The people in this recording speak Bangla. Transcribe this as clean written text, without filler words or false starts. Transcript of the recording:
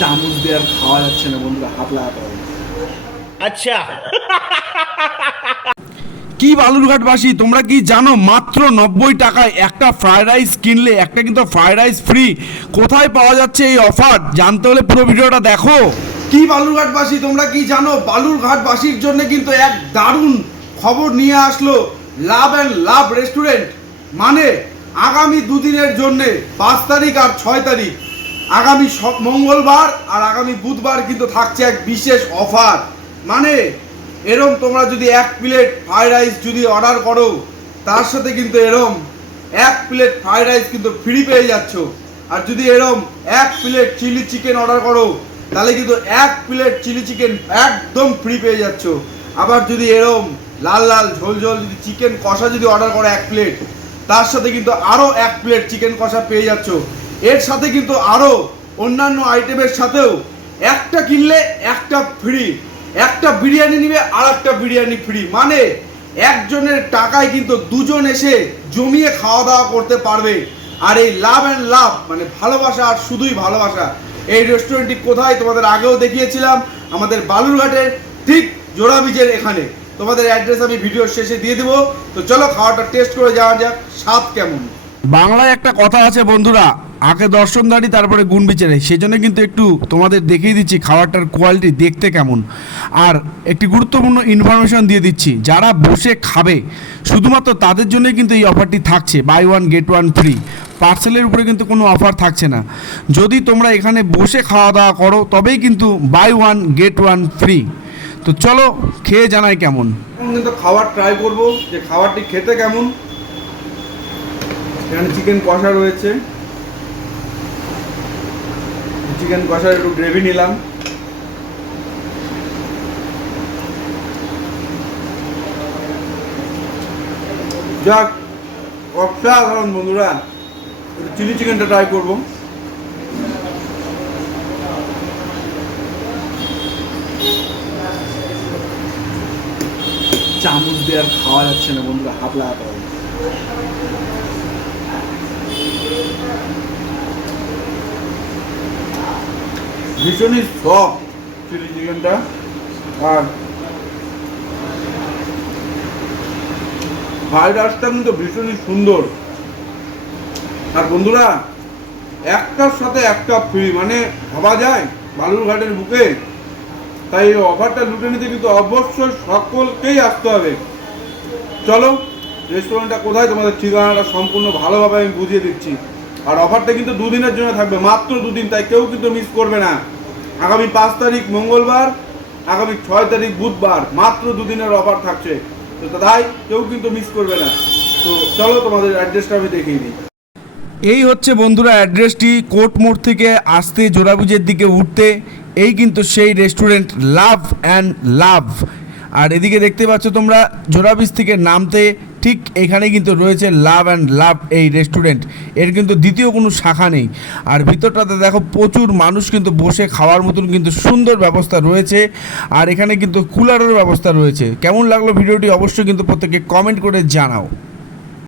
চামচ দিয়ে আর খাওয়া যাচ্ছে না বন্ধুরা, হাত লাগাতে হবে। আচ্ছা কি বালুরঘাটবাসী, তোমরা কি জানো মাত্র 90 টাকায় একটা ফ্রাইড রাইস কিনলে একটা কিন্তু ফ্রাইড রাইস ফ্রি? কোথায় পাওয়া যাচ্ছে এই অফার? জানতে হলে পুরো ভিডিওটা দেখো। কি বালুরঘাটবাসী, তোমরা কি জানো বালুরঘাটবাসীর জন্য কিন্তু এক দারুণ খবর নিয়ে আসলো লাভ অ্যান্ড লাভ রেস্টুরেন্ট। মানে আগামী দুদিনের জন্যে 5 তারিখ আর 6 তারিখ, আগামী মঙ্গলবার আর আগামী বুধবার কিন্তু থাকছে এক বিশেষ অফার। মানে এরম তোমরা যদি 1 প্লেট ফ্রাইড রাইস যদি অর্ডার করো, তার সাথে কিন্তু এরম 1 প্লেট ফ্রাইড রাইস কিন্তু ফ্রি পেয়ে যাচ্ছ। আর যদি এরম 1 প্লেট চিলি চিকেন অর্ডার করো, তাহলে কিন্তু 1 প্লেট চিলি চিকেন একদম ফ্রি পেয়ে যাচ্ছ। আবার যদি এরম লাল লাল ঝোল ঝোল যদি চিকেন কষা যদি অর্ডার করো 1 প্লেট, তার সাথে কিন্তু আরও 1 প্লেট চিকেন কষা পেয়ে যাচ্ছ। এর সাথে কিন্তু আরও অন্যান্য আইটেমের সাথেও একটা কিনলে একটা ফ্রি, একটা বিরিয়ানি নিবে আর একটা বিরিয়ানি ফ্রি। মানে একজনের টাকায় কিন্তু দুজন এসে জমিয়ে খাওয়া দাওয়া করতে পারবে। আর এই লাভ অ্যান্ড লাভ মানে ভালোবাসা আর শুধুই ভালোবাসা। এই রেস্টুরেন্টটি কোথায় তোমাদের আগেও দেখিয়েছিলাম, আমাদের বালুরঘাটের ঠিক জোড়াবীজের এখানে। তোমাদের অ্যাড্রেস আমি ভিডিওর শেষে দিয়ে দেবো। তো চলো খাওয়াটা টেস্ট করে যাওয়া যাক, স্বাদ কেমন। বাংলায় একটা কথা আছে বন্ধুরা, আগে দর্শনদারি তারপরে গুণ বিচারে। সেই জন্য কিন্তু একটু তোমাদের দেখিয়ে দিচ্ছি খাবারটার কোয়ালিটি দেখতে কেমন। আর একটি গুরুত্বপূর্ণ ইনফরমেশন দিয়ে দিচ্ছি, যারা বসে খাবে শুধুমাত্র তাদের জন্যই কিন্তু এই অফারটি থাকছে, বাই 1 গেট 1 ফ্রি। পার্সেলের উপরে কিন্তু কোনো অফার থাকছে না। যদি তোমরা এখানে বসে খাওয়া দাওয়া করো তবেই কিন্তু বাই 1 গেট 1 ফ্রি। তো চলো খেয়ে জানাই কেমন। কিন্তু খাবার ট্রাই করবো যে খাবারটি খেতে কেমন। এখানে চিকেন কষা রয়েছে, চিকেন কষার একটু গ্রেভি নিলাম। যাক অসাধারণ বন্ধুরা। চিলি চিকেনটা ট্রাই করবো। চামচ দিয়ে আর খাওয়া যাচ্ছে না বন্ধুরা, হাত লাগাতে হবে। ভীষণই সফট চিলি চিকেনটা, আর ফ্রাইড রাইসটা কিন্তু ভীষণই সুন্দর। আর বন্ধুরা একটার সাথে একটা ফ্রি, মানে ভাবা যায় বালুরঘাটের বুকে। তাই এই অফারটা লুটে নিতে কিন্তু অবশ্যই সকলকেই আসতে হবে। চলো রেস্টুরেন্টটা কোথায়, তোমাদের ঠিকানাটা সম্পূর্ণ ভালোভাবে আমি বুঝিয়ে দিচ্ছি। আর অফারটা কিন্তু 2 দিনের জন্য থাকবে, মাত্র 2 দিন, তাই কেউ কিন্তু মিস করবে না। আগামী 5 তারিখ মঙ্গলবার, আগামী 6 তারিখ বুধবার, মাত্র 2 দিনের অফার থাকছে। তো তাই কেউ কিন্তু মিস করবে না। তো চলো তোমাদের অ্যাড্রেসটা আমি দেখিয়ে দিই। এই হচ্ছে বন্ধুরা অ্যাড্রেসটি, কোর্ট মোড় থেকে আসতে জোড়াবুজের দিকে উঠতে এই কিন্তু সেই রেস্টুরেন্ট লাভ অ্যান্ড লাভ। আর এদিকে দেখতে পাচ্ছ তোমরা জোড়াবীজ থেকে নামতে ঠিক এখানে কিন্তু রয়েছে লাভ অ্যান্ড লাভ এই রেস্টুরেন্ট। এর কিন্তু দ্বিতীয় কোনো শাখা নেই। আর ভিতরটাতে দেখো প্রচুর মানুষ কিন্তু বসে খাওয়ার মতন কিন্তু সুন্দর ব্যবস্থা রয়েছে। আর এখানে কিন্তু কুলারের ব্যবস্থা রয়েছে। কেমন লাগলো ভিডিওটি অবশ্যই কিন্তু প্রত্যেকে কমেন্ট করে জানাও।